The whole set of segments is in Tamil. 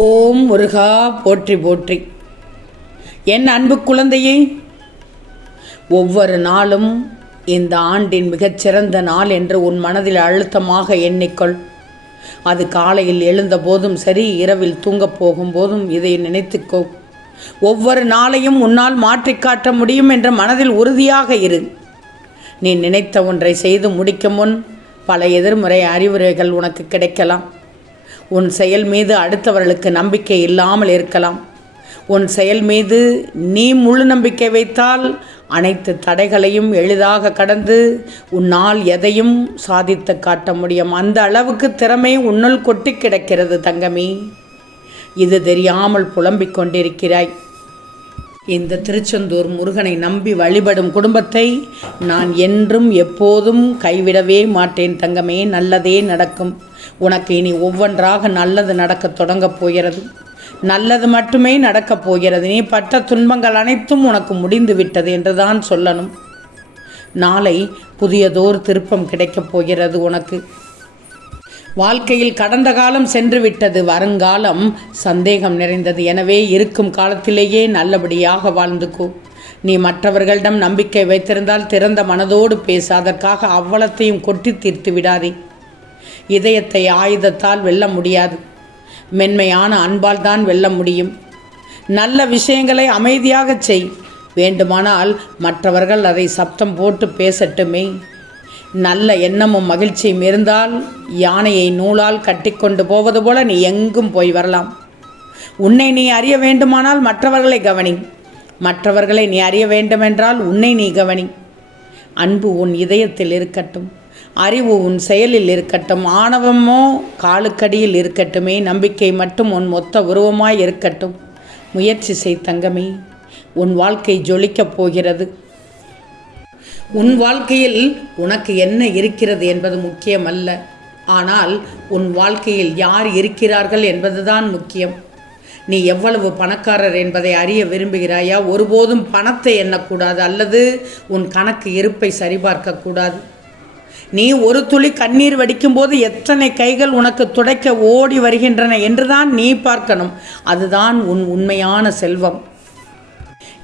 ஓம் முருகா போற்றி போற்றி. என் அன்பு குழந்தையே ஒவ்வொரு நாளும் இந்த ஆண்டின் மிகச்சிறந்த நாள் என்று உன் மனதில் அழுத்தமாக எண்ணிக்கொள். அது காலையில் எழுந்த போதும் சரி இரவில் தூங்கப் போகும்போதும் இதை நினைத்துக்கோ. ஒவ்வொரு நாளையும் உன்னால் மாற்றிக்காட்ட முடியும் என்ற மனதில் உறுதியாக இரு. நீ நினைத்த ஒன்றை செய்து முடிக்கும் முன் பல எதிர்மறை அறிவுரைகள் உனக்கு கிடைக்கலாம். உன் செயல் மீது அடுத்தவர்களுக்கு நம்பிக்கை இல்லாமல் இருக்கலாம். உன் செயல் மீது நீ முழு நம்பிக்கை வைத்தால் அனைத்து தடைகளையும் எளிதாக கடந்து உன்னால் எதையும் சாதித்து காட்ட முடியும். அந்த அளவுக்கு திறமை உன்னுள் கொட்டி கிடக்கிறது தங்கமே. இது தெரியாமல் புலம்பிக் கொண்டிருக்கிறாய். இந்த திருச்செந்தூர் முருகனை நம்பி வழிபடும் குடும்பத்தை நான் என்றும் எப்போதும் கைவிடவே மாட்டேன் தங்கமே நல்லதே நடக்கும். உனக்கு இனி ஒவ்வொன்றாக நல்லது நடக்க தொடங்கப் போகிறது. நல்லது மட்டுமே நடக்கப் போகிறது. நீ பட்ட துன்பங்கள் அனைத்தும் உனக்கு முடிந்து விட்டது என்றுதான் சொல்லணும். நாளை புதியதோர் திருப்பம் கிடைக்கப் போகிறது உனக்கு. வாழ்க்கையில் கடந்த காலம் சென்று விட்டது. வருங்காலம் சந்தேகம் நிறைந்தது. எனவே இருக்கும் காலத்திலேயே நல்லபடியாக வாழ்ந்துக்கோ நீ மற்றவர்களிடம் நம்பிக்கை வைத்திருந்தால் திறந்த மனதோடு பேச. அதற்காக அவ்வளத்தையும் கொட்டி தீர்த்து விடாதே. இதயத்தை ஆயுதத்தால் வெல்ல முடியாது. மென்மையான அன்பால் தான் வெல்ல முடியும். நல்ல விஷயங்களை அமைதியாகச் செய். வேண்டுமானால் மற்றவர்கள் அதை சப்தம் போட்டு பேசட்டுமே. நல்ல எண்ணமும் மகிழ்ச்சியும் இருந்தால் யானையை நூலால் கட்டிக்கொண்டு போவது போல நீ எங்கும் போய் வரலாம். உன்னை நீ அறிய வேண்டுமானால் மற்றவர்களை கவனி. மற்றவர்களை நீ அறிய வேண்டுமென்றால் உன்னை நீ கவனி. அன்பு உன் இதயத்தில் இருக்கட்டும். அறிவு உன் செயலில் இருக்கட்டும். ஆணவமோ காலுக்கடியில் இருக்கட்டுமே. நம்பிக்கை மட்டும் உன் மொத்த உருவமாய் இருக்கட்டும். முயற்சி செய் தங்கமே. உன் வாழ்க்கை ஜொலிக்கப் போகிறது. உன் வாழ்க்கையில் உனக்கு என்ன இருக்கிறது என்பது முக்கியமல்ல. ஆனால் உன் வாழ்க்கையில் யார் இருக்கிறார்கள் என்பதுதான் முக்கியம். நீ எவ்வளவு பணக்காரர் என்பதை அறிய விரும்புகிறாயா? ஒருபோதும் பணத்தை எண்ணக்கூடாது. அல்லது உன் கணக்கு இருப்பை சரிபார்க்கக்கூடாது. நீ ஒரு துளி கண்ணீர் வடிக்கும்போது எத்தனை கைகள் உனக்கு துடைக்க ஓடி வருகின்றன என்றுதான் நீ பார்க்கணும். அதுதான் உன் உண்மையான செல்வம்.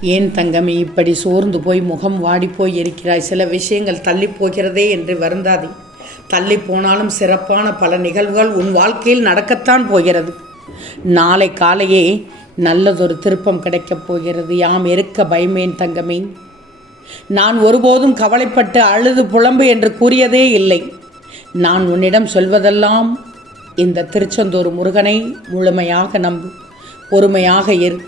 ஏன் தங்கமே இப்படி சோர்ந்து போய் முகம் வாடி போய் இருக்கிறாய்? சில விஷயங்கள் தள்ளி போகிறதே என்று வருந்தாதே. தள்ளி போனாலும் சிறப்பான பல நிகழ்வுகள் உன் வாழ்க்கையில் நடக்கத்தான் போகிறது. நாளை காலையே நல்லதொரு திருப்பம் கிடைக்கப் போகிறது. யாம் இருக்க பயமேன் தங்கமே. நான் ஒருபோதும் கவலைப்பட்டு அழுது புலம்பு என்று கூறியதே இல்லை. நான் உன்னிடம் சொல்வதெல்லாம் இந்த திருச்செந்தூர் முருகனை முழுமையாக நம்பு. பொறுமையாக இரு.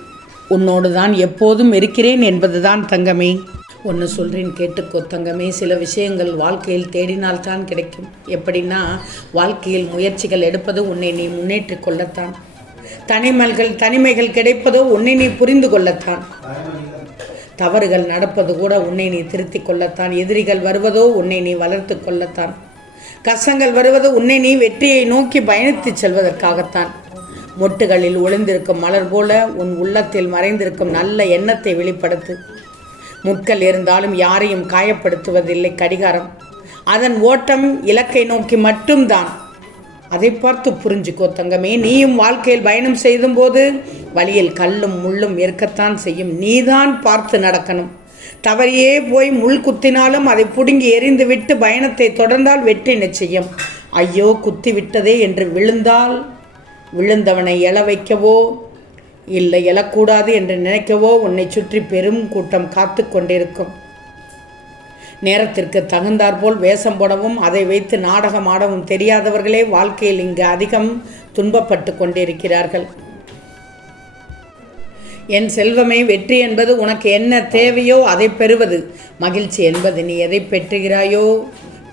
உன்னோடு தான் எப்போதும் இருக்கிறேன் என்பதுதான் தங்கமே. ஒன்று சொல்கிறேன் கேட்டுக்கோ தங்கமே சில விஷயங்கள் வாழ்க்கையில் தேடினால்தான் கிடைக்கும். எப்படின்னா வாழ்க்கையில் முயற்சிகள் எடுப்பது உன்னை நீ முன்னேற்றிக் கொள்ளத்தான். தனிமல்கள் தனிமைகள் கிடைப்பதோ உன்னை நீ புரிந்து கொள்ளத்தான். தவறுகள் நடப்பது கூட உன்னை நீ திருத்திக் கொள்ளத்தான். எதிரிகள் வருவதோ உன்னை நீ வளர்த்து கொள்ளத்தான். கஷ்டங்கள் வருவது உன்னை நீ வெற்றியை நோக்கி பயணித்துச் செல்வதற்காகத்தான். மொட்டுகளில் ஒளிந்திருக்கும் மலர் போல உன் உள்ளத்தில் மறைந்திருக்கும் நல்ல எண்ணத்தை வெளிப்படுத்து. முட்கள் இருந்தாலும் யாரையும் காயப்படுத்துவதில்லை கடிகாரம். அதன் ஓட்டம் இலக்கை நோக்கி மட்டும்தான். அதை பார்த்து புரிஞ்சுக்கோ தங்கமே நீயும் வாழ்க்கையில் பயணம் செய்தும் போது வழியில் கல்லும் முள்ளும் இருக்கத்தான் செய்யும். நீதான் பார்த்து நடக்கணும். தவறியே போய் முள் குத்தினாலும் அதை பிடுங்கி எரிந்து விட்டு பயணத்தை தொடர்ந்தால் வெற்றி நிச்சயம். ஐயோ குத்தி விட்டதே என்று விழுந்தால் விழுந்தவனை எழ வைக்கவோ இல்லை எழக்கூடாது என்று நினைக்கவோ உன்னை சுற்றி பெரும் கூட்டம் காத்து கொண்டிருக்கும். நேரத்திற்கு தகுந்தாற்போல் வேஷம் போடவும் அதை வைத்து நாடகம் ஆடவும் தெரியாதவர்களே வாழ்க்கையில் இங்கு அதிகம் துன்பப்பட்டு கொண்டிருக்கிறார்கள். என் செல்வமே வெற்றி என்பது உனக்கு என்ன தேவையோ அதை பெறுவது. மகிழ்ச்சி என்பது நீ எதை பெற்றுகிறாயோ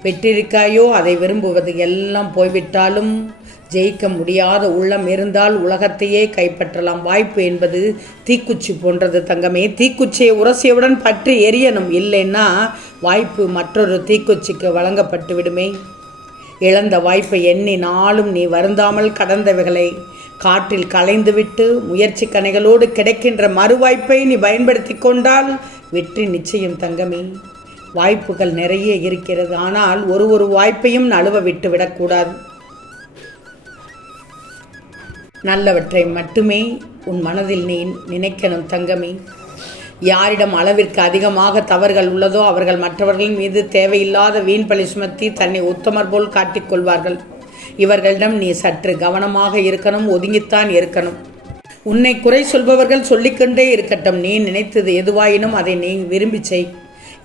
பெற்றிருக்காயோ? அதை விரும்புவது எல்லாம் போய்விட்டாலும் ஜெயிக்க முடியாத உள்ளம் இருந்தால் உலகத்தையே கைப்பற்றலாம். வாய்ப்பு என்பது தீக்குச்சி போன்றது தங்கமே. தீக்குச்சியை உரசியவுடன் பற்றி எரியணும். இல்லைன்னா வாய்ப்பு மற்றொரு தீக்குச்சிக்கு வழங்கப்பட்டு விடுமே. இழந்த வாய்ப்பை எண்ணி நாளும் நீ வருந்தாமல் கடந்தவைகளை காற்றில் களைந்துவிட்டு முயற்சி கணைகளோடு கிடைக்கின்ற மறுவாய்ப்பை நீ பயன்படுத்தி கொண்டால் வெற்றி நிச்சயம் தங்கமே. வாய்ப்புகள் நிறைய இருக்கிறது. ஆனால் ஒரு ஒரு வாய்ப்பையும் நழுவ விட்டு விடக்கூடாது. நல்லவற்றை மட்டுமே உன் மனதில் நீ நினைக்கணும் தங்கமே. யாரிடம் அளவிற்கு அதிகமாக தவறுகள் உள்ளதோ அவர்கள் மற்றவர்களின் மீது தேவையில்லாத வீண் பழி சுமத்தி தன்னை உத்தமர் போல் காட்டிக்கொள்வார்கள் இவர்களிடம் நீ சற்று கவனமாக இருக்கணும் ஒதுங்கித்தான் இருக்கணும். உன்னை குறை சொல்பவர்கள் சொல்லிக்கொண்டே இருக்கட்டும். நீ நினைத்தது எதுவாயினும் அதை நீ விரும்பி செய்.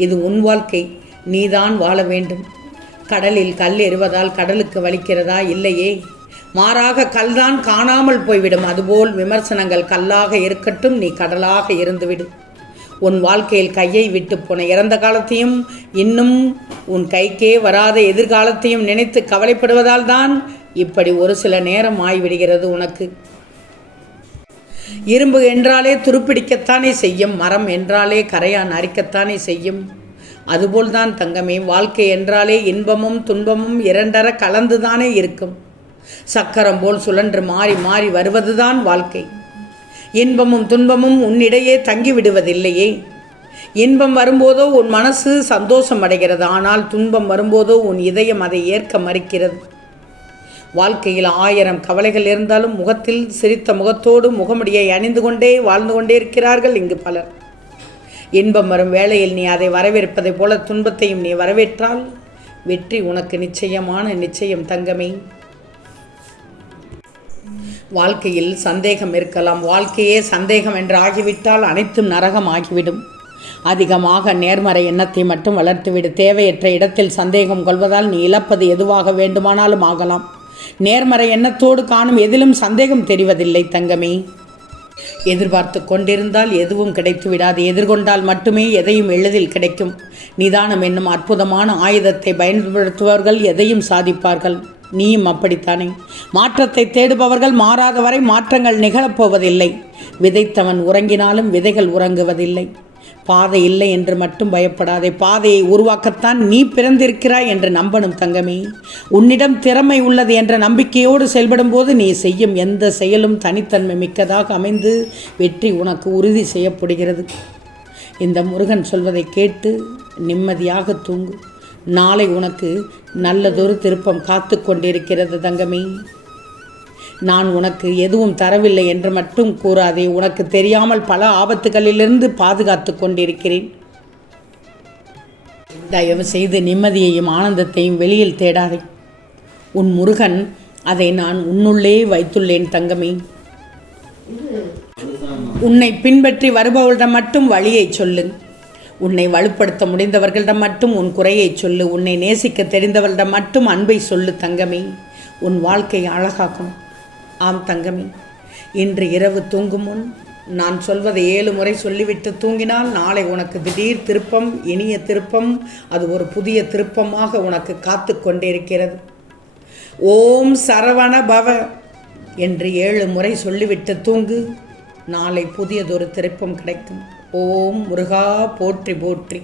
இது உன் வாழ்க்கை. நீதான் வாழ வேண்டும். கடலில் கல் எறுவதால் கடலுக்கு வலிக்கிறதா இல்லையே? மாறாக கல்தான் காணாமல் போய்விடும். அதுபோல் விமர்சனங்கள் கல்லாக இருக்கட்டும் நீ கடலாக இருந்துவிடு. உன் வாழ்க்கையில் கையை விட்டு போன இறந்த காலத்தையும் இன்னும் உன் கைக்கே வராத எதிர்காலத்தையும் நினைத்து கவலைப்படுவதால் தான் இப்படி ஒரு சில நேரம் ஆய்விடுகிறது உனக்கு. இரும்பு என்றாலே துருப்பிடிக்கத்தானே செய்யும் மரம் என்றாலே கரையான் அரிக்கத்தானே செய்யும். அதுபோல்தான் தங்கமே வாழ்க்கை என்றாலே இன்பமும் துன்பமும் இரண்டர கலந்துதானே இருக்கும். சக்கரம் போல் சுழன்று மாறி மாறி வருவதுதான் வாழ்க்கை. இன்பமும் துன்பமும் உன்னிடையே தங்கிவிடுவதில்லையே. இன்பம் வரும்போதோ உன் மனசு சந்தோஷம் அடைகிறது ஆனால் துன்பம் வரும்போதோ உன் இதயம் அதை ஏற்க மறுக்கிறது. வாழ்க்கையில் ஆயிரம் கவலைகள் இருந்தாலும் முகத்தில் சிரித்த முகத்தோடு முகமுடியை அணிந்து கொண்டே வாழ்ந்து கொண்டே இருக்கிறார்கள் இங்கு பலர். இன்பம் வரும் வேளையில் நீ அதை வரவேற்பதைப் போல துன்பத்தையும் நீ வரவேற்றால் வெற்றி உனக்கு நிச்சயமான நிச்சயம் தங்கமே. வாழ்க்கையில் சந்தேகம் இருக்கலாம். வாழ்க்கையே சந்தேகம் என்று ஆகிவிட்டால் அனைத்தும் நரகம் ஆகிவிடும். அதிகமாக நேர்மறை எண்ணத்தை மட்டும் வளர்த்துவிடு. தேவையற்ற இடத்தில் சந்தேகம் கொள்வதால் நீ இழப்பது எதுவாக வேண்டுமானாலும் ஆகலாம். நேர்மறை எண்ணத்தோடு காணும் எதிலும் சந்தேகம் தெரிவதில்லை தங்கமே. எதிர்பார்த்து கொண்டிருந்தால் எதுவும் கிடைத்து விடாது. எதிர்கொண்டால் மட்டுமே எதையும் எளிதில் கிடைக்கும். நிதானம் என்னும் அற்புதமான ஆயுதத்தை பயன்படுத்துபவர்கள் எதையும் சாதிப்பார்கள். நீயும் அப்படித்தானே. மாற்றத்தை தேடுபவர்கள் மாறாத வரை மாற்றங்கள் நிகழப்போவதில்லை விதைத்தவன் உறங்கினாலும் விதைகள் உறங்குவதில்லை. பாதை இல்லை என்று மட்டும் பயப்படாதே. பாதையை உருவாக்கத்தான் நீ பிறந்திருக்கிறாய் என்று நம்பணும் தங்கமே. உன்னிடம் திறமை உள்ளது என்ற நம்பிக்கையோடு செயல்படும் போது நீ செய்யும் எந்த செயலும் தனித்தன்மை மிக்கதாக அமைந்து வெற்றி உனக்கு உறுதி செய்யப்படுகிறது. இந்த முருகன் சொல்வதை கேட்டு நிம்மதியாக தூங்கு. நாளை உனக்கு நல்லதொரு திருப்பம் காத்து கொண்டிருக்கிறது தங்கமே. நான் உனக்கு எதுவும் தரவில்லை என்று மட்டும் கூறாதே உனக்கு தெரியாமல் பல ஆபத்துகளிலிருந்து பாதுகாத்து கொண்டிருக்கிறேன். தயவு செய்து நிம்மதியையும் ஆனந்தத்தையும் வெளியில் தேடாதே. உன் முருகன் அதை நான் உன்னுள்ளே வைத்துள்ளேன் தங்கமே. உன்னை பின்பற்றி வருபவர்களிடம் மட்டும் வழியை சொல்லு. உன்னை வலுப்படுத்த முடிந்தவர்களிடம் மட்டும் உன் குறையை சொல்லு. உன்னை நேசிக்க தெரிந்தவர்களிடம் மட்டும் அன்பை சொல்லு தங்கமே. உன் வாழ்க்கையை அழகாக்கணும் ஆம் தங்கமே இன்று இரவு தூங்கும் முன் நான் சொல்வதை ஏழு முறை சொல்லிவிட்டு தூங்கினால் நாளை உனக்கு திடீர் திருப்பம் இனிய திருப்பம் அது ஒரு புதிய திருப்பமாக உனக்கு காத்து கொண்டிருக்கிறது. ஓம் சரவண பவ என்று ஏழு முறை சொல்லிவிட்டு தூங்கு நாளை புதியதொரு திருப்பம் கிடைக்கும். ஓம் முருகா போற்றி போற்றி.